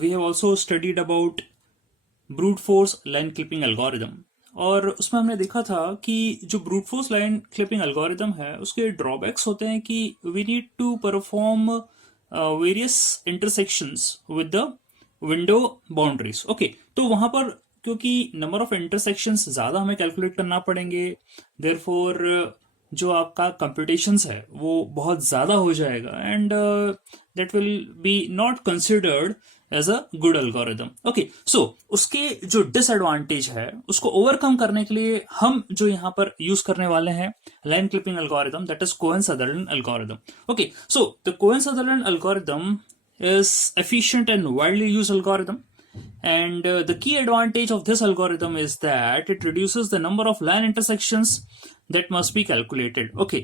we have also studied about brute force line clipping algorithm. और उसमें हमने देखा था कि जो brute force line clipping algorithm है उसके ड्रॉबैक्स होते हैं कि we need to perform various intersections with the window boundaries. Okay, तो वहां पर क्योंकि नंबर ऑफ इंटरसेक्शंस ज़्यादा हमें कैलकुलेट करना पड़ेंगे, देयरफॉर जो आपका कंप्यूटेशंस है वो बहुत ज़्यादा हो जाएगा and that will be not considered as a good algorithm. Okay, so उसके जो डिसएडवांटेज है उसको ओवरकम करने के लिए हम जो यहाँ पर यूज करने वाले हैं line clipping algorithm, that is Cohen Sutherland algorithm. Okay, so the Cohen Sutherland algorithm is efficient and widely used algorithm, and the key advantage of this algorithm is that it reduces the number of line intersections that must be calculated. Okay,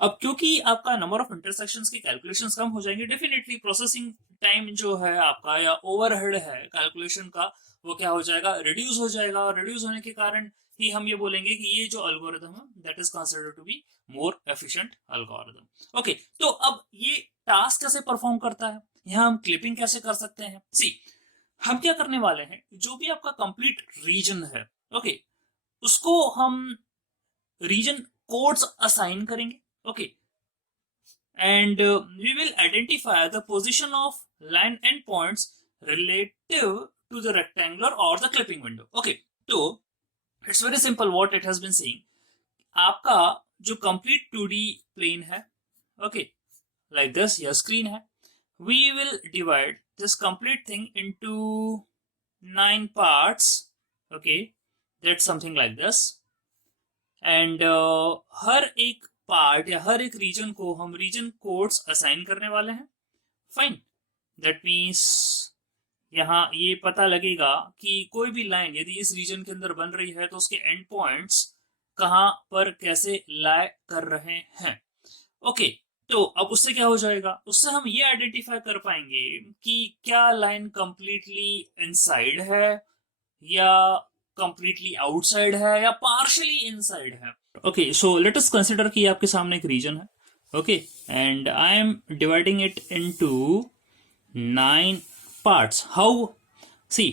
अब क्योंकि आपका number of intersections की calculations कम हो जाएंगे, definitely processing time जो है आपका या ओवरहेड है कैलकुलेशन का वो क्या हो जाएगा, रिड्यूस हो जाएगा। और रिड्यूस होने के कारण ही हम ये बोलेंगे कि ये जो एल्गोरिथम है that is considered to be more efficient algorithm. Okay, तो अब ये टास्क कैसे परफॉर्म करता है, यहाँ हम क्लिपिंग कैसे कर सकते हैं। सी, हम क्या करने वाले हैं, जो भी आपका कंप्लीट रीजन है, ओके, उसको हम रीजन कोड्स असाइन करेंगे। Okay, and we will identify the position of line endpoints relative to the rectangular or the clipping window. Okay, तो it's very simple what it has been saying. आपका जो complete 2D plane है, okay, like this, या screen है, we will divide this complete thing into 9 parts. Okay, that's something like this, and हर एक part या हर एक reason को हम रीजन कोड्स असाइन करने वाले हैं। फाइन, दैट मीन्स यहाँ ये पता लगेगा कि कोई भी लाइन यदि इस रीजन के अंदर बन रही है तो उसके एंड पॉइंट्स कहाँ पर कैसे लाई कर रहे हैं। ओके, तो अब उससे क्या हो जाएगा, उससे हम ये आइडेंटिफाई कर पाएंगे कि क्या लाइन कंप्लीटली इनसाइड है या कंप्लीटली आउटसाइड है या पार्शियली इनसाइड है। Okay, so let us consider कि आपके सामने एक रीजन है, okay, and I am dividing it into 9 parts. How, see,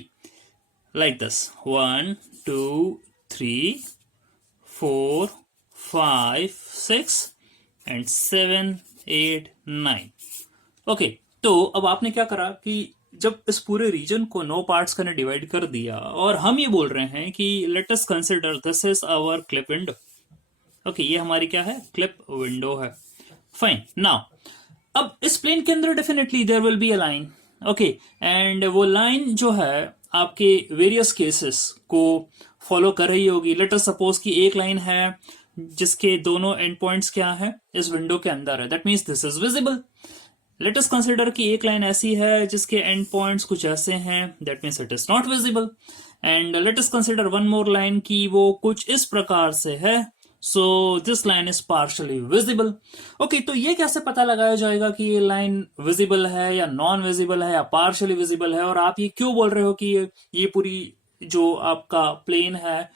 like this, 1 2 3 4 5 6 and 7 8 9। Okay, तो अब आपने क्या करा कि जब इस पूरे रीजन को 9 पार्ट्स में डिवाइड कर दिया और हम ये बोल रहे हैं कि let us consider this is our clip window. Okay, ये हमारी क्या है, क्लिप विंडो है। फाइन, नाउ अब इस प्लेन के अंदर definitely there will be a line. Okay, and वो लाइन जो है आपके वेरियस केसेस को फॉलो कर रही होगी। लेट अस सपोज कि एक लाइन है जिसके दोनों एंड पॉइंट्स क्या है, इस विंडो के अंदर है, that means this is visible. Late us consider कि एक लाइन ऐसी है जिसके एंड पॉइंट्स कुछ ऐसे हैं, that means it is not visible. And let us consider one more line की वो कुछ इस प्रकार से है, so this line is partially visible. Okay, तो ये कैसे पता लगाया जाएगा कि ये लाइन विजिबल है या नॉन विजिबल है या पार्शियली विजिबल है, और आप ये क्यों बोल रहे हो कि ये पूरी जो आपका प्लेन है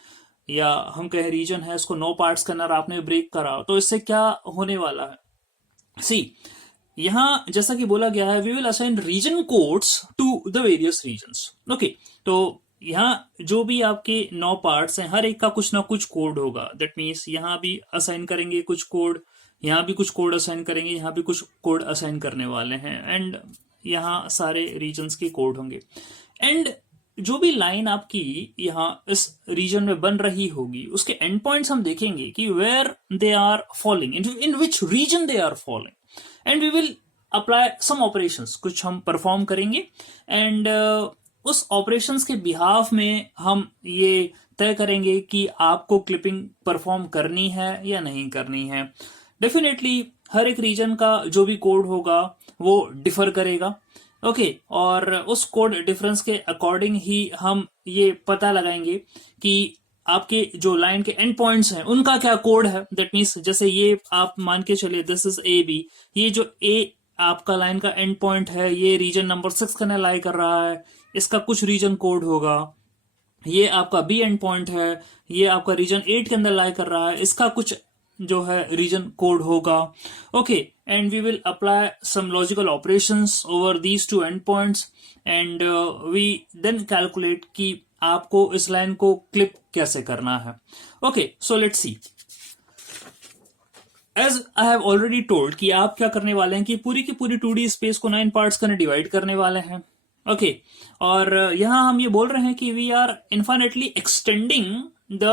या हम कहें रीजन है इसको 9 पार्ट्स के अंदर आपने ब्रेक करा, तो इससे क्या होने वाला है। सी, यहाँ जैसा कि बोला गया है we will assign region codes to the various regions. Okay, तो यहाँ जो भी आपके 9 पार्ट्स हैं हर एक का कुछ ना कुछ कोड होगा, दैट मीन्स यहाँ भी असाइन करेंगे कुछ कोड, यहाँ भी कुछ कोड असाइन करेंगे, यहाँ भी कुछ कोड असाइन करने वाले हैं, एंड यहाँ सारे रीजन्स के कोड होंगे। एंड जो भी लाइन आपकी यहाँ इस रीजन में बन रही होगी उसके एंड पॉइंट्स हम देखेंगे कि where they are following, in which region they are following, and we will apply some operations, कुछ हम परफॉर्म करेंगे, एंड उस ऑपरेशंस के बिहाफ में हम ये तय करेंगे कि आपको क्लिपिंग परफॉर्म करनी है या नहीं करनी है। डेफिनेटली हर एक रीजन का जो भी कोड होगा वो डिफर करेगा। ओके, और उस कोड डिफरेंस के अकॉर्डिंग ही हम ये पता लगाएंगे कि आपके जो लाइन के एंड पॉइंट्स हैं उनका क्या कोड है। दैट मीन्स जैसे ये आप मान के चलिए दिस इज ए बी, ये जो ए आपका लाइन का एंड पॉइंट है ये रीजन नंबर 6 का लाई कर रहा है, इसका कुछ रीजन कोड होगा। ये आपका बी एंड पॉइंट है, ये आपका रीजन 8 के अंदर लाई कर रहा है, इसका कुछ जो है रीजन कोड होगा. Okay, and we will apply some logical operations over these two end points and we then calculate कि आपको इस लाइन को क्लिप कैसे करना है. Okay, so let's see. As I have already told कि आप क्या करने वाले हैं कि पूरी की पूरी 2D स्पेस को 9 पार्ट्स में डिवाइड करने वाले हैं. ओके, और यहां हम ये बोल रहे हैं कि we are infinitely extending the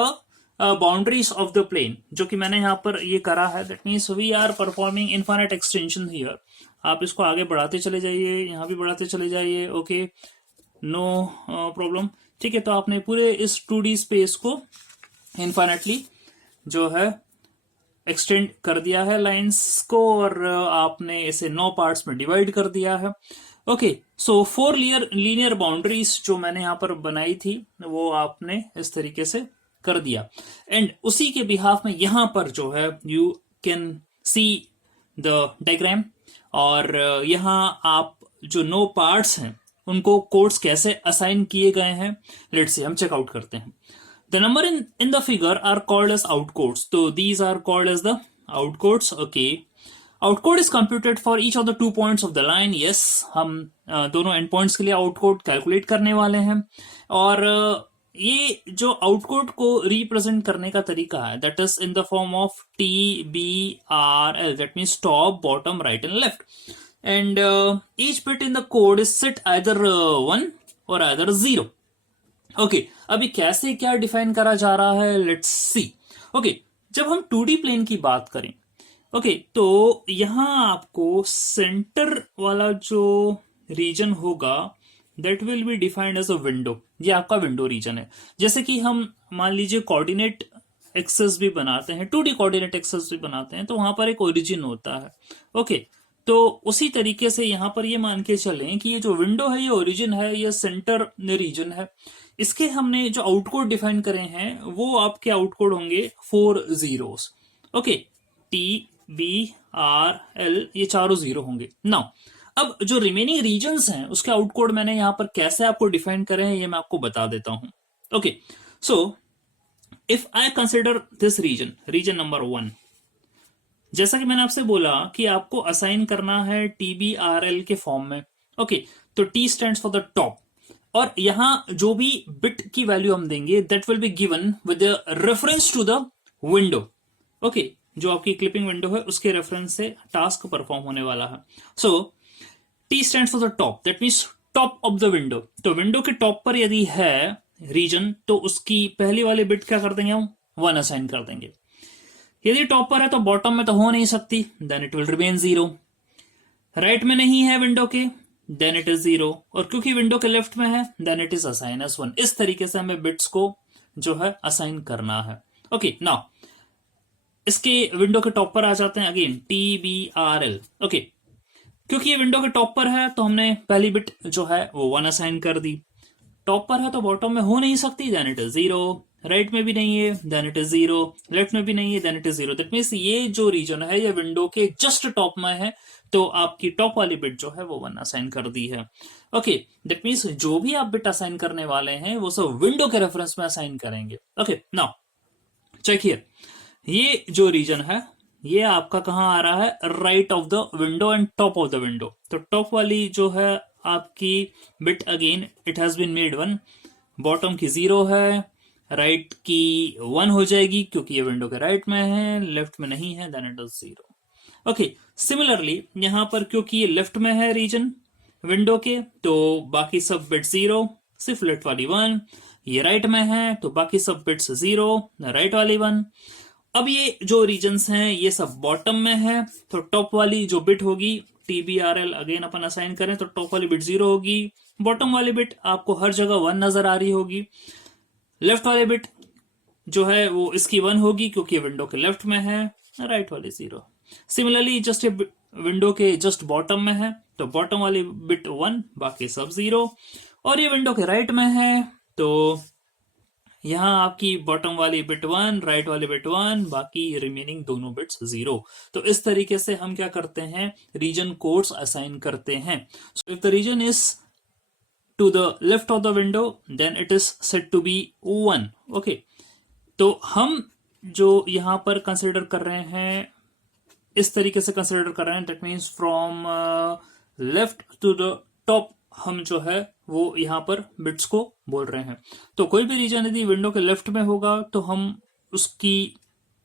boundaries of the plane, जो कि मैंने यहाँ पर ये करा है. That means we are performing infinite extension here. आप इसको आगे बढ़ाते चले जाइए, यहाँ भी बढ़ाते चले जाइए. Okay, no problem. ठीक है, तो आपने पूरे इस 2D स्पेस को इन्फाइनेटली जो है एक्सटेंड कर दिया है लाइंस को, और आपने इसे 9 पार्ट्स में डिवाइड कर दिया है. ओके, सो 4 लीनियर बाउंड्रीज जो मैंने यहां पर बनाई थी वो आपने इस तरीके से कर दिया. एंड उसी के बिहाफ में यहां पर जो है you can see the diagram, और यहां आप जो 9 पार्ट्स हैं उनको कोड्स कैसे असाइन किए गए हैं, लेट्स से हम चेकआउट करते हैं. The number in the figure are called as outcodes. So these are called as the outcodes. Okay. Outcode is computed for each of the 2 points of the line. Yes, हम दोनों and points के लिए आउटकोड calculate करने वाले हैं. और ये जो आउटकोड को रिप्रेजेंट करने का तरीका है that is in the form of TBRL. That means top, bottom, right and left. And each bit in the code is set either 1 और आइदर 0. ओके, अभी कैसे क्या डिफाइन करा जा रहा है, लेट्स सी. ओके, जब हम 2D प्लेन की बात करें, ओके, तो यहां आपको सेंटर वाला जो रीजन होगा that will be defined as a window. ये आपका विंडो रीजन है. जैसे कि हम मान लीजिए कोऑर्डिनेट एक्सेस भी बनाते हैं, 2D कोऑर्डिनेट एक्सेस भी बनाते हैं, तो वहां पर एक ओरिजिन होता है. ओके, तो उसी तरीके से यहां पर ये मान के चलें कि ये जो विंडो है ये ओरिजिन है, ये सेंटर रीजन है. इसके हमने जो आउटकोड डिफाइन करे हैं वो आपके आउटकोड होंगे 4 जीरोस. ओके, TBRL ये चारों 0 होंगे. नाउ अब जो रिमेनिंग रीजन्स हैं उसके आउटकोड मैंने यहां पर कैसे आपको डिफाइन करे हैं ये मैं आपको बता देता हूं. Okay, so if I consider this region number 1, जैसा कि मैंने आपसे बोला कि आपको असाइन करना है TBRL के फॉर्म में. ओके, तो T stands for the top, और यहां जो भी बिट की वैल्यू हम देंगे that will be given with reference to the window. Okay, जो आपकी क्लिपिंग विंडो है उसके रेफरेंस से टास्क परफॉर्म होने वाला है. सो T stands for the top, that means top of the window. तो विंडो के टॉप पर यदि है रीजन तो उसकी पहली वाली बिट क्या कर देंगे हम, 1 असाइन कर देंगे. यदि टॉप पर है तो बॉटम में तो हो नहीं सकती, then it will remain 0. Right में नहीं है विंडो के, देन इट इज 0, और क्योंकि विंडो के लेफ्ट में है then it is assign as 1. इस तरीके से हमें बिट्स को जो है असाइन करना है. ओके, नाउ इसके विंडो के टॉप पर आ जाते हैं अगेन TBRL. ओके, क्योंकि ये विंडो के टॉप पर है तो हमने पहली बिट जो है वो 1 असाइन कर दी. टॉप पर है तो बॉटम में हो नहीं सकती, देन इट इज 0. राइट में भी नहीं है, देन इट इज 0. लेफ्ट में भी नहीं है, then it is 0. That means ये जो रीजन है ये विंडो के जस्ट टॉप में है, तो आपकी टॉप वाली बिट जो है वो 1 असाइन कर दी है. ओके, दैट मीन्स जो भी आप बिट असाइन करने वाले हैं वो सब विंडो के रेफरेंस में असाइन करेंगे. Okay, now check here. ये जो रीजन है ये आपका कहां आ रहा है, right of the window and top of the window. तो टॉप वाली जो है आपकी bit again it has been made 1, bottom की 0 है, राइट की 1 हो जाएगी क्योंकि ये विंडो के राइट में है, लेफ्ट में नहीं है, then it is 0. Okay, similarly यहां पर क्योंकि ये लेफ्ट में है रीजन विंडो के तो बाकी सब बिट्स 0, सिर्फ लेफ्ट वाली 1. ये राइट में है तो बाकी सब बिट्स 0, राइट वाली 1. अब ये जो रीजन्स हैं ये सब बॉटम में है, तो टॉप वाली जो बिट होगी TBRL अगेन अपन असाइन करें तो टॉप वाली बिट 0 होगी, बॉटम वाली बिट आपको हर जगह 1 नजर आ रही होगी. लेफ्ट वाली बिट जो है वो इसकी 1 होगी क्योंकि विंडो के लेफ्ट में है, राइट वाली 0. सिमिलरली जस्ट ये विंडो के जस्ट बॉटम में है तो बॉटम वाली बिट 1, बाकी सब 0. और ये विंडो के राइट में है तो यहां आपकी बॉटम वाली बिट 1, राइट वाली बिट 1, बाकी रिमेनिंग दोनों बिट्स 0. तो इस तरीके से हम क्या करते हैं, रीजन कोड्स असाइन करते हैं. So if the region is to the left of the window then it is set to be 1. Okay, तो हम जो यहाँ पर कंसिडर कर रहे हैं, इस तरीके से कंसिडर कर रहे हैं, that means from left to the top, हम जो है वो यहाँ पर बिट्स को बोल रहे हैं। तो कोई भी रीजन यदि विंडो के लेफ्ट में होगा तो हम उसकी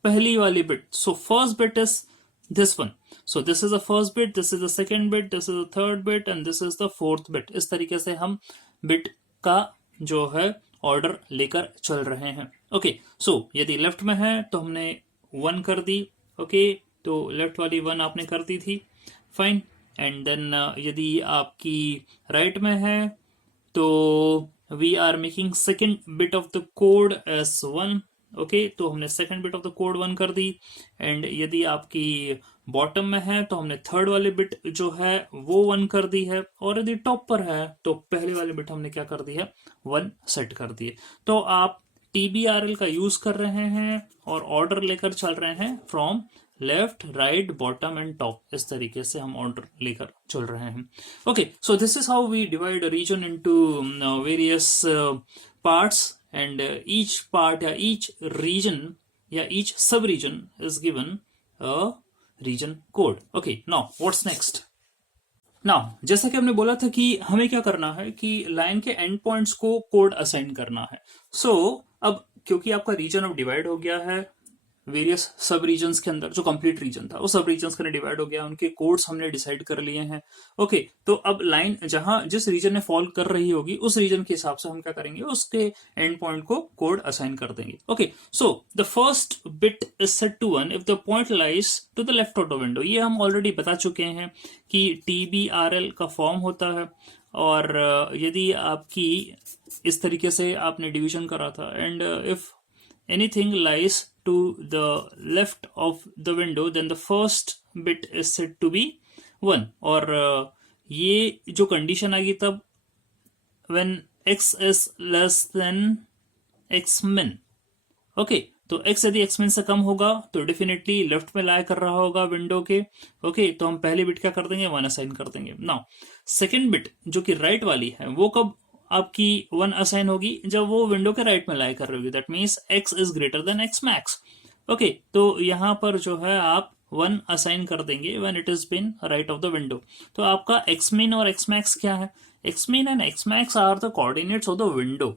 पहली वाली bit, so first bit is this one, so this is the first bit, this is the second bit, this is the third bit and this is the fourth bit। इस तरीके से हम बिट का जो है ऑर्डर लेकर चल रहे हैं। ओके, सो यदि लेफ्ट में है तो हमने 1 कर दी। ओके, तो लेफ्ट वाली 1 आपने कर दी थी, फाइन। एंड देन यदि आपकी राइट में है तो we are making second bit of the code as 1। Okay, तो हमने second bit of the code 1 कर दी। एंड यदि आपकी बॉटम में है तो हमने थर्ड वाली बिट जो है वो 1 कर दी है, और यदि टॉप पर है तो पहली वाली बिट हमने क्या कर दी है, 1 सेट कर दी है। तो आप TBRL का यूज कर रहे हैं और ऑर्डर लेकर चल रहे हैं from left, right, bottom and top, इस तरीके से हम ऑर्डर लेकर चल रहे हैं। Okay, so this is how we divide region into various parts, and each part या each region या each sub region is given a region code। okay, now what's next? now जैसा कि हमने बोला था कि हमें क्या करना है कि लाइन के एंड पॉइंट्स को कोड असाइन करना है। so, अब क्योंकि आपका रीजन अब डिवाइड हो गया है वेरियस सब रीजन्स के अंदर, जो कंप्लीट रीजन था वो सब रीजन्स के अंदर डिवाइड हो गया, उनके कोड्स हमने डिसाइड कर लिए हैं। ओके, तो अब लाइन जहां जिस रीजन में फॉल कर रही होगी उस रीजन के हिसाब से हम क्या करेंगे, उसके एंड पॉइंट को कोड असाइन कर देंगे। Okay, so the first bit is set to 1 if the point lies to the left of the window. ये हम ऑलरेडी बता चुके हैं कि TBRL का फॉर्म होता है, और यदि आपकी इस तरीके से आपने डिवीजन करा था, and if anything lies to the left of the window then the first bit is set to be 1। और ये जो कंडीशन आएगी तब when x is less than x min। Okay, तो x यदि x min से कम होगा तो डेफिनेटली लेफ्ट में लाई कर रहा होगा विंडो के। ओके, तो हम पहली बिट क्या कर देंगे, 1 असाइन कर देंगे। नाउ सेकेंड बिट जो कि राइट वाली है वो कब आपकी 1 असाइन होगी, जब वो विंडो के राइट में लाई कर रही होगी, that means x is greater than x max। Okay, तो यहां पर जो है आप 1 असाइन कर देंगे when it is been right of the window. तो आपका x min और x max क्या है, x min and x max are the coordinates of the window.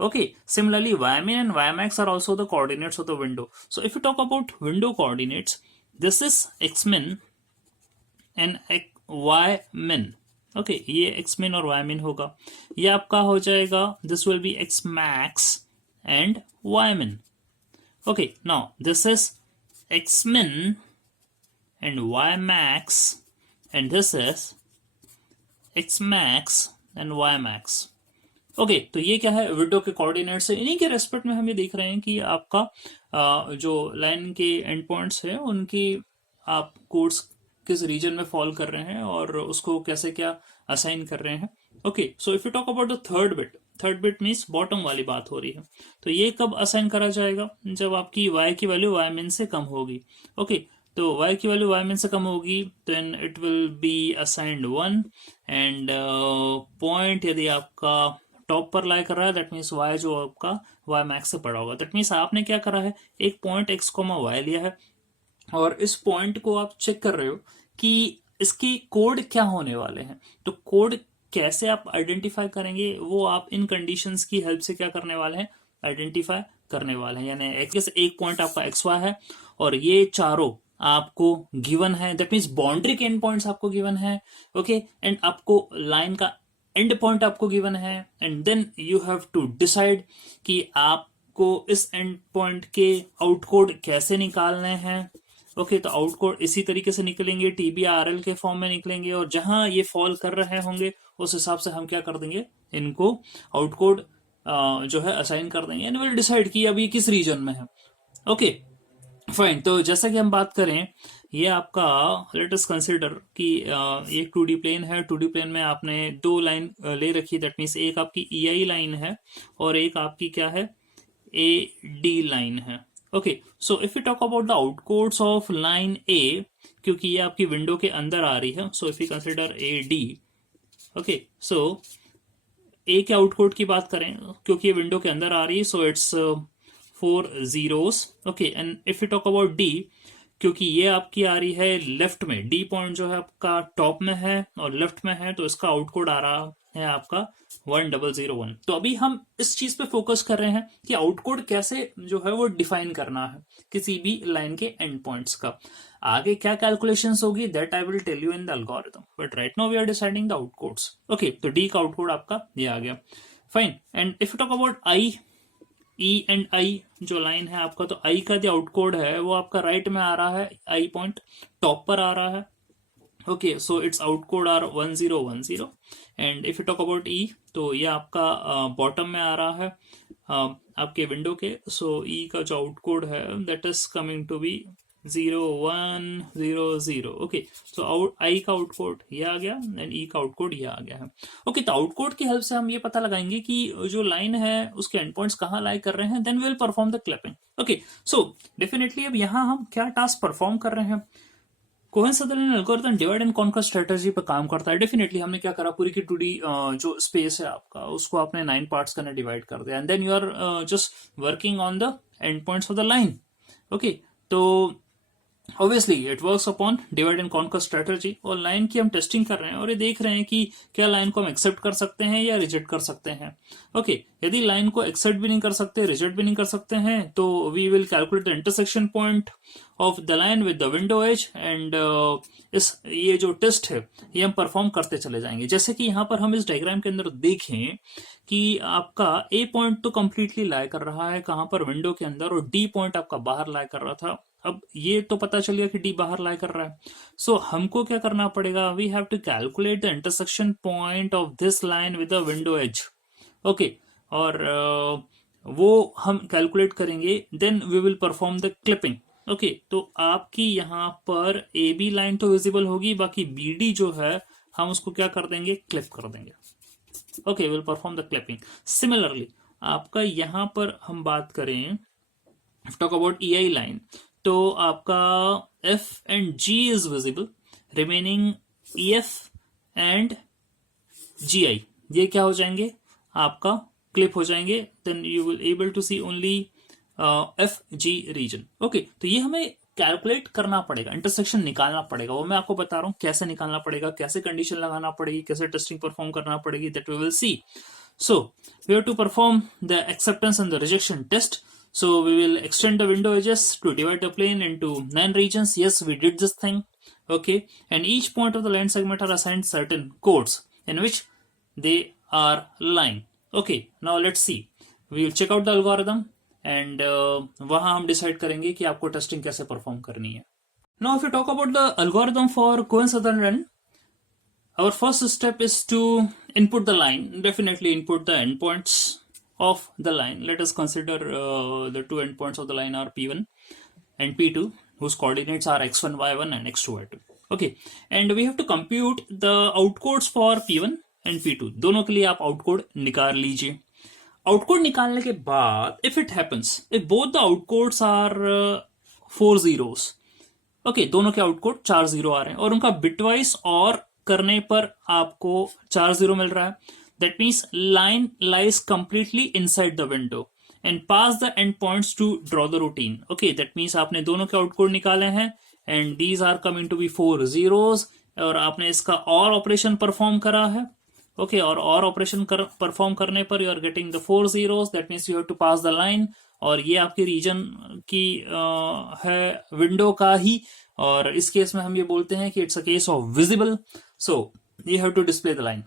Okay, similarly y min and y max are also the coordinates of the window। So if you talk about window coordinates, this is x min and y min। Okay, ये x min और y min होगा, ये आपका हो जाएगा this will be x max and y min। Okay, now this is x min and y max and this is x max and y max। Okay, तो ये क्या है, विंडो के कोऑर्डिनेट्स है। इन्हीं के रेस्पेक्ट में हम ये देख रहे हैं कि आपका जो लाइन के एंड पॉइंट्स है उनकी आप कोड्स किस रीजन में फॉल कर रहे हैं और उसको कैसे क्या असाइन कर रहे हैं। Okay, so if you talk about the third bit means bottom वाली बात हो रही है, तो ये कब असाइन करा जाएगा, जब आपकी y की वैल्यू y min से कम होगी। ओके, तो y की वैल्यू y min से कम होगी then it will be assigned 1। End point यदि आपका टॉप पर लाई कर रहा है दैट मीन्स y जो आपका y max से बड़ा होगा। दैट मीन्स आपने क्या करा है, एक पॉइंट x, y लिया है और इस पॉइंट को आप चेक कर रहे हो कि इसकी कोड क्या होने वाले हैं। तो कोड कैसे आप आइडेंटिफाई करेंगे, वो आप इन कंडीशंस की हेल्प से क्या करने वाले हैं, आइडेंटिफाई करने वाले हैं। यानी एक पॉइंट आपका XY है और ये चारों आपको गिवन है, दैट मीन्स बाउंड्री के एंड पॉइंट्स आपको गिवन है। ओके, एंड आपको लाइन का एंड पॉइंट आपको गिवन है, and then you have to decide कि आपको इस एंड पॉइंट के आउटकोड कैसे निकालने हैं। ओके, तो आउटकोड इसी तरीके से निकलेंगे, TBRL के फॉर्म में निकलेंगे, और जहां ये फॉल कर रहे होंगे उस हिसाब से हम क्या कर देंगे, इनको आउटकोड जो है असाइन कर देंगे, एंड विल डिसाइड कि अब ये किस रीजन में है। Okay, fine. तो जैसा कि हम बात करें, ये आपका लेट अस कंसिडर कि ये 2D प्लेन है। 2D प्लेन में आपने 2 लाइन ले रखी, दैट मीन्स एक आपकी EI लाइन है और एक आपकी क्या है, AD लाइन है। Okay, so if you talk about the outcodes of line A, क्योंकि ये आपकी विंडो के अंदर आ रही है, सो if you consider AD। Okay, so A के आउटकोड की बात करें, क्योंकि ये विंडो के अंदर आ रही है, so it's 4 zeros. Okay, and if you talk about D, क्योंकि ये आपकी आ रही है लेफ्ट में, डी पॉइंट जो है आपका टॉप में है और लेफ्ट में है, तो इसका आउटकोड आ रहा है आपका 1001. तो अभी हम इस चीज पे फोकस कर रहे हैं कि आउटकोड कैसे जो है वो डिफाइन करना है किसी भी लाइन के एंड पॉइंट्स का. आगे क्या कैलकुलेशंस होगी that I will tell you in the algorithm, but right now we are deciding the outcodes. Okay, तो डी का आउटकोड आपका ये आ गया. Fine. And if you talk about I, E and I जो लाइन है आपका, तो आई का जो आउटकोड है वो आपका राइट में आ रहा है, आई पॉइंट टॉप पर आ रहा है. Okay, so it's outcode are 1010. And if you talk about E, तो ये आपका बॉटम में आ रहा है आपके विंडो के. सो ई का जो आउटकोड है that is coming to be 0100. Okay, so I का आउटकोड ये आ गया एंड ई का आउटकोड ये आ गया है. ओके, तो आउटकोड की हेल्प से हम ये पता लगाएंगे कि जो लाइन है उसके एंड पॉइंट्स कहाँ लाई कर रहे हैं, then we will perform the clipping. Okay, so definitely अब यहाँ हम क्या टास्क परफॉर्म कर रहे हैं. Cohen Sutherland algorithm divide and conquer strategy पे काम करता है. डेफिनेटली हमने क्या करा, पूरी की 2D जो स्पेस है आपका उसको आपने 9 पार्ट्स करने डिवाइड कर दिया, and then you are just working on the end points of the line. Okay, तो obviously it works upon divide and conquer strategy, और लाइन की हम टेस्टिंग कर रहे हैं और ये देख रहे हैं कि क्या लाइन को हम एक्सेप्ट कर सकते हैं या रिजेक्ट कर सकते हैं. ओके, यदि लाइन को एक्सेप्ट भी नहीं कर सकते, रिजेक्ट भी नहीं कर सकते हैं, तो we will calculate the intersection point of the line with the window edge, and इस ये जो टेस्ट है ये हम परफॉर्म करते चले जाएंगे. जैसे कि यहाँ पर हम इस डायग्राम के अंदर देखें कि आपका ए पॉइंट तो कंप्लीटली लाई कर रहा है कहाँ पर, विंडो के अंदर, और डी पॉइंट आपका बाहर लाई कर रहा था. अब ये तो पता चल गया कि डी बाहर लाई कर रहा है. सो हमको क्या करना पड़ेगा, we have to calculate the intersection point of this line with the window edge. Okay, और वो हम कैलकुलेट करेंगे, then we will perform the clipping. Okay, तो आपकी यहाँ पर ए बी लाइन तो विजिबल होगी, बाकी बी डी जो है हम उसको क्या कर देंगे, क्लिप कर देंगे. Okay, will perform the clipping. Similarly आपका यहाँ पर हम बात करें, talk about E I line, तो आपका F and G is visible, remaining EF and GI ये क्या हो जाएंगे, आपका क्लिप हो जाएंगे. Then you will able to see only FG region. Okay, तो ये हमें कैलकुलेट करना पड़ेगा, इंटरसेक्शन निकालना पड़ेगा. वो मैं आपको बता रहा हूँ कैसे निकालना पड़ेगा, कैसे कंडीशन लगाना पड़ेगी, कैसे टेस्टिंग परफॉर्म करना पड़ेगी, that we will see. So we have to perform the acceptance and the rejection test. So we will extend the window edges to divide the plane into 9 regions. Yes, we did this thing. Okay, and each point of the line segment are assigned certain codes in which they are lying. Okay, now let's see. We will check out the algorithm and वहाँ हम decide करेंगे कि आपको testing कैसे perform करनी है. Now if you talk about the algorithm for Cohen-Sutherland, our first step is to input the line. Definitely input the endpoints of the line. Let us consider the two endpoints of the line are P1 and P2, whose coordinates are x1, y1 and x2, y2. Okay, and we have to compute the outcodes for P1 and P2. दोनों के लिए आप outcode निकाल लीजिए. Outcode निकालने के बाद, if it happens, if both the outcodes are 4 zeros, okay, दोनों के outcode 4 0 आ रहे हैं और उनका bitwise और करने पर आपको 4 0 मिल रहा है. That means line lies completely inside the window and pass the endpoints to draw the routine. Okay, that means आपने दोनों के आउटकोड निकाले हैं and these are coming to be 4 zeros, और आपने इसका और ऑपरेशन परफॉर्म करा है. Okay, और ऑपरेशन परफॉर्म करने पर you are getting the 4 zeros. That means you have to pass the line, और ये आपकी रीजन की है विंडो का ही, और इस केस में हम ये बोलते हैं कि it's a case of visible. So you have to display the line.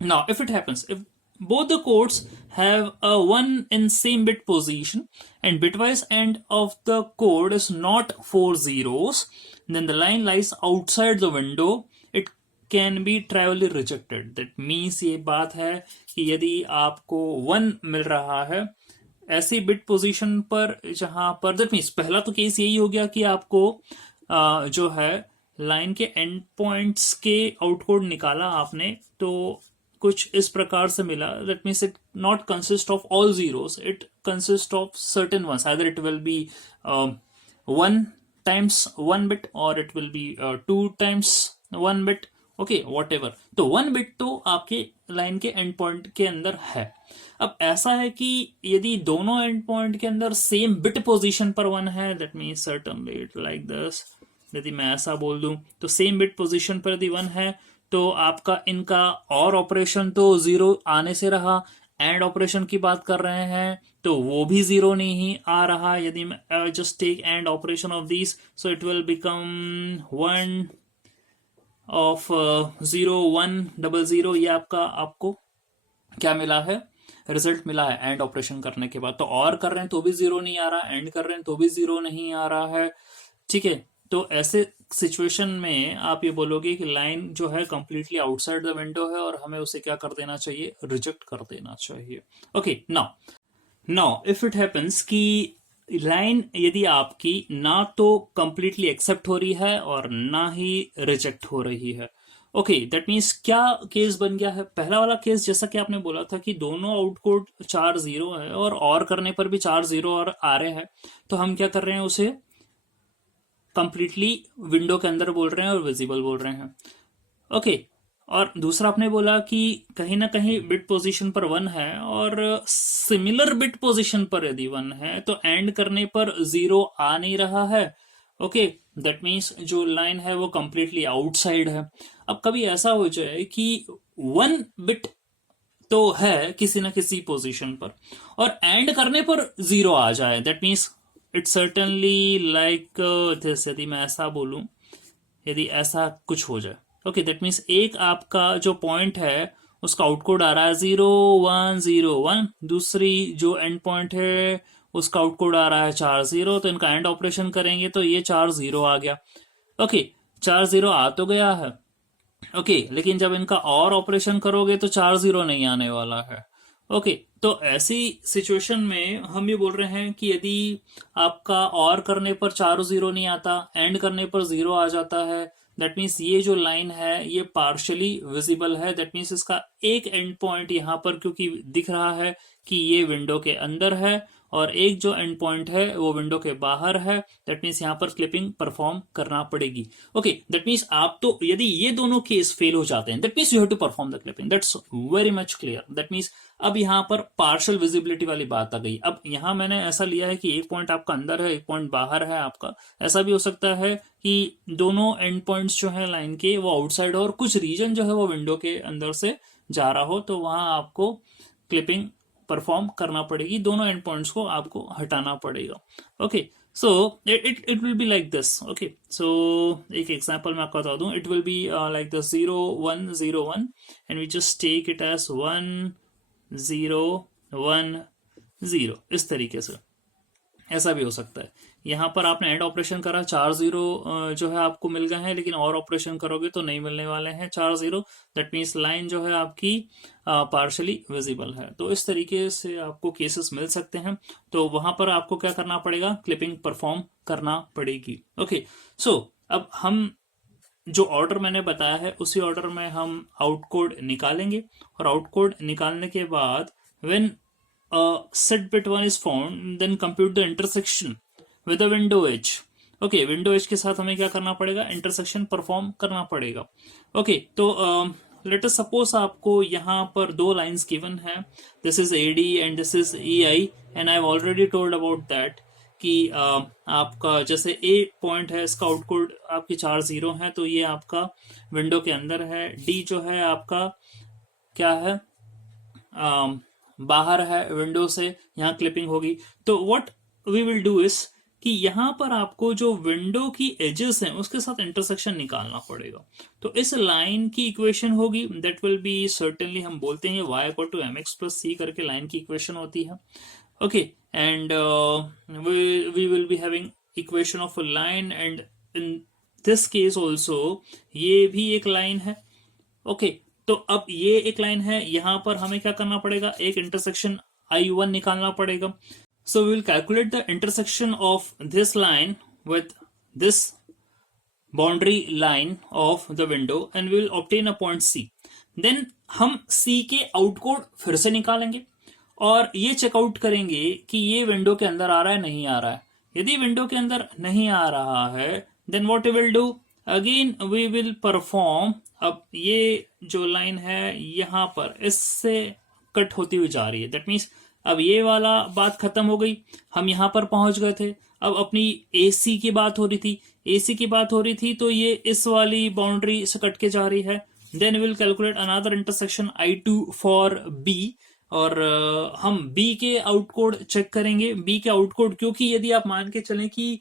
Now, if it happens, if both the codes have a 1 in same bit position and bitwise end of the code is not 4 zeros, then the line lies outside the window. It can be trivially rejected. That means ये बात है कि यदि आपको 1 मिल रहा है ऐसी bit position पर जहां पर, दैट मीन्स पहला तो केस यही हो गया कि आपको जो है लाइन के एंड पॉइंट्स के आउटकोड निकाला आपने, तो कुछ इस प्रकार से मिला. That means it not consist of all zeros, it consist of certain ones. Either it will be 1 times 1 bit or it will be 2 times 1 bit okay what ever, तो 1 बिट तो आपके लाइन के एंड पॉइंट के अंदर है। अब ऐसा है कि यदि दोनों एंड पॉइंट के अंदर सेम बिट पोजीशन पर 1 है, that means certain bit like this, यदि मैं ऐसा बोल दूं तो सेम बिट पोजीशन पर यदि 1 है तो आपका इनका और ऑपरेशन तो 0 आने से रहा, एंड ऑपरेशन की बात कर रहे हैं तो वो भी 0 नहीं आ रहा। यदि मैं just take and operation of this, so it will become 1 of 0 1 0 0, ये आपको क्या मिला है, रिजल्ट मिला है एंड ऑपरेशन करने के बाद। तो और कर रहे हैं तो भी 0 नहीं आ रहा, एंड कर रहे हैं तो भी 0 नहीं आ रहा है, ठीक है। तो ऐसे सिचुएशन में आप ये बोलोगे कि लाइन जो है कंप्लीटली आउटसाइड द विंडो है और हमें उसे क्या कर देना चाहिए, रिजेक्ट कर देना चाहिए। Okay now if it happens कि लाइन यदि आपकी ना तो कंप्लीटली एक्सेप्ट हो रही है और ना ही रिजेक्ट हो रही है, ओके दैट मीन्स क्या केस बन गया है। पहला वाला केस जैसा कि आपने बोला था कि दोनों आउटपुट 4 0 है और करने पर भी 4 0 और आ रहे हैं, तो हम क्या कर रहे हैं, उसे कंप्लीटली विंडो के अंदर बोल रहे हैं और विजिबल बोल रहे हैं, ओके। और दूसरा आपने बोला कि कहीं ना कहीं बिट पोजीशन पर 1 है और सिमिलर बिट पोजीशन पर यदि 1 है तो एंड करने पर 0 आ नहीं रहा है, ओके दैट मीन्स जो लाइन है वो कंप्लीटली आउटसाइड है। अब कभी ऐसा हो जाए कि 1 बिट तो है किसी ना किसी पोजीशन पर और एंड करने पर 0 आ जाए, that means it certainly like this, यदि मैं ऐसा बोलूं, यदि ऐसा कुछ हो जाए, ओके दैट मीन्स एक आपका जो पॉइंट है उसका आउटपुट आ रहा है 0 1 0 1, दूसरी जो एंड पॉइंट है उसका आउटपुट आ रहा है 4 0, तो इनका एंड ऑपरेशन करेंगे तो ये 4 0 आ गया, ओके 4 0 आ तो गया है, ओके लेकिन जब इनका और ऑपरेशन करोगे तो 4 0 नहीं आने वाला है, ओके। तो ऐसी सिचुएशन में हम ये बोल रहे हैं कि यदि आपका और करने पर 4 0 नहीं आता, एंड करने पर 0 आ जाता है, दैट मीन्स ये जो लाइन है ये पार्शली विजिबल है, दैट मीन्स इसका एक एंड पॉइंट यहाँ पर क्योंकि दिख रहा है कि ये विंडो के अंदर है और एक जो एंड पॉइंट है वो विंडो के बाहर है, दैट मीन्स यहाँ पर क्लिपिंग परफॉर्म करना पड़ेगी, ओके दैट मीन्स आप तो यदि ये दोनों केस फेल हो जाते हैं, that means you have to perform the clipping, that's very much clear. That means अब यहाँ पर पार्शियल विजिबिलिटी वाली बात आ गई। अब यहाँ मैंने ऐसा लिया है कि एक पॉइंट आपका अंदर है, एक पॉइंट बाहर है आपका, ऐसा भी हो सकता है कि दोनों एंड पॉइंट्स जो है लाइन के वो आउटसाइड हो और कुछ रीजन जो है वो विंडो के अंदर से जा रहा हो, तो वहां आपको क्लिपिंग परफॉर्म करना पड़ेगी, दोनों एंड पॉइंट्स को आपको हटाना पड़ेगा, okay. So it will be like this, okay. So एक एग्जांपल मैं आपको बता दूं, it will be like the 0 1 0 1 and we just take it as 1 0 1 0, इस तरीके से ऐसा भी हो सकता है। यहाँ पर आपने एंड ऑपरेशन करा, 4 0 जो है आपको मिल गए हैं, लेकिन और ऑपरेशन करोगे तो नहीं मिलने वाले हैं 4 0, दैट मीन्स लाइन जो है आपकी पार्शली विजिबल है। तो इस तरीके से आपको केसेस मिल सकते हैं, तो वहां पर आपको क्या करना पड़ेगा, क्लिपिंग परफॉर्म करना पड़ेगी, ओके। सो अब हम जो ऑर्डर मैंने बताया है उसी ऑर्डर में हम आउटकोड निकालेंगे और आउटकोड निकालने के बाद when set bit 1 is found, then compute the intersection with the window edge, okay window edge के साथ हमें क्या करना पड़ेगा, इंटरसेक्शन परफॉर्म करना पड़ेगा, ओके। तो लेट अस सपोज आपको यहाँ पर दो लाइंस गिवन है, this is A D and this is E I, and I have already told about that कि आपका जैसे ए पॉइंट है इसका आउटपुट आपकी 4 0 है, तो ये आपका विंडो के अंदर है, डी जो है आपका क्या है, बाहर है विंडो से, यहाँ क्लिपिंग होगी। तो what we will do is कि यहाँ पर आपको जो विंडो की एजेस हैं उसके साथ इंटरसेक्शन निकालना पड़ेगा। तो इस लाइन की इक्वेशन होगी, दैट विल बी सर्टेनली, हम बोलते हैं y equal to mx plus c करके लाइन की इक्वेशन होती है, okay. And we will be having equation of a line, and in this case also ये भी एक लाइन है, ओके। तो अब ये एक लाइन है, यहां पर हमें क्या करना पड़ेगा, एक इंटरसेक्शन I1 निकालना पड़ेगा। So we will calculate the intersection of this line with this boundary line of the window and we will obtain a point C। देन हम C के आउटकोड फिर से निकालेंगे और ये चेकआउट करेंगे कि ये विंडो के अंदर आ रहा है नहीं आ रहा है। यदि विंडो के अंदर नहीं आ रहा है, then what we will do, again we will perform अब ये जो लाइन है यहाँ पर इससे कट होती हुई जा रही है, दैट मीन्स अब ये वाला बात खत्म हो गई, हम यहाँ पर पहुंच गए थे। अब अपनी एसी की बात हो रही थी, एसी की बात हो रही थी, तो ये इस वाली बाउंड्री से कट के जा रही है। Then will calculate another intersection I2 for B, और हम बी के आउटकोड चेक करेंगे। बी के आउटकोड, क्योंकि यदि आप मान के चलें कि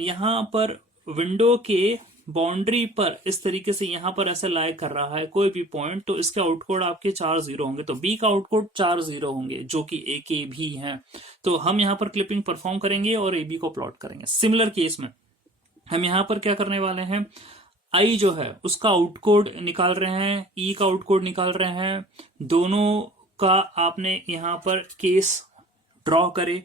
यहाँ पर विंडो के बाउंड्री पर इस तरीके से यहाँ पर ऐसे लाई कर रहा है कोई भी पॉइंट, तो इसके आउटकोड आपके 4 0 होंगे, तो बी का आउटकोड 4 0 होंगे जो कि ए के भी हैं। तो हम यहाँ पर क्लिपिंग परफॉर्म करेंगे और ए बी को प्लॉट करेंगे। सिमिलर केस में हम यहाँ पर क्या करने वाले हैं, आई जो है उसका आउटकोड निकाल रहे हैं, ई का आउटकोड निकाल रहे हैं, दोनों का आपने यहाँ पर केस ड्रॉ करे।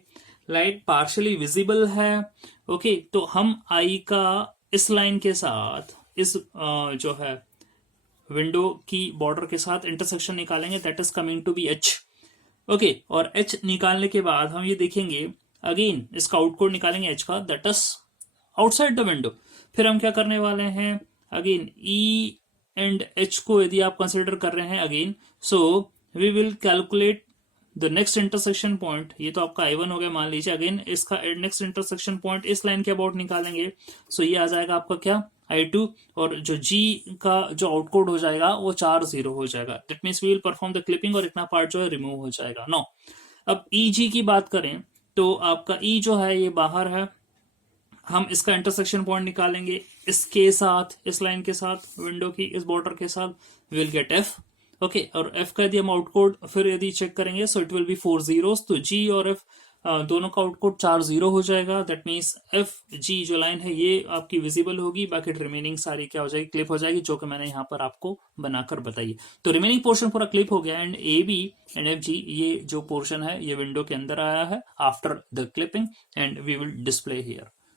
लाइट पार्शली विजिबल है, ओके, तो हम आई का इस लाइन के साथ इस जो है विंडो की बॉर्डर के साथ इंटरसेक्शन निकालेंगे, that is coming to be H, okay. और एच निकालने के बाद हम ये देखेंगे, अगेन इसका आउटकोड निकालेंगे एच का, that is outside the window. फिर हम क्या करने वाले हैं, अगेन ई एंड एच को यदि आप कंसिडर कर रहे हैं again, so we will calculate the next intersection point. ये तो आपका I1 हो गया मान लीजिए, अगेन इसका नेक्स्ट इंटरसेक्शन पॉइंट इस लाइन के अबाउट निकालेंगे, सो ये आ जाएगा आपका क्या I2, और जो G का जो आउटकोड हो जाएगा वो 4 0 हो जाएगा। That means we will perform the clipping और इतना पार्ट जो है रिमूव हो जाएगा। नो, अब EG की बात करें तो आपका E जो है ये बाहर है, हम इसका इंटरसेक्शन पॉइंट निकालेंगे इसके साथ, इस लाइन के साथ, विंडो की इस बॉर्डर के साथ, विल गेट एफ, ओके। और एफ का यदि हम आउटकोड फिर यदि चेक करेंगे, सो इट विल बी 4 zeros, तो जी और एफ दोनों का आउटकोड 4 0 हो जाएगा। दैट मीन्स एफ जी जो लाइन है ये आपकी विजिबल होगी, बाकी रिमेनिंग सारी क्या हो जाएगी, क्लिप हो जाएगी, जो कि मैंने यहाँ पर आपको बनाकर बताई। तो रिमेनिंग पोर्शन पूरा क्लिप हो गया, and A B and F G ये जो पोर्शन है ये विंडो के अंदर आया है after the clipping, and we will display here.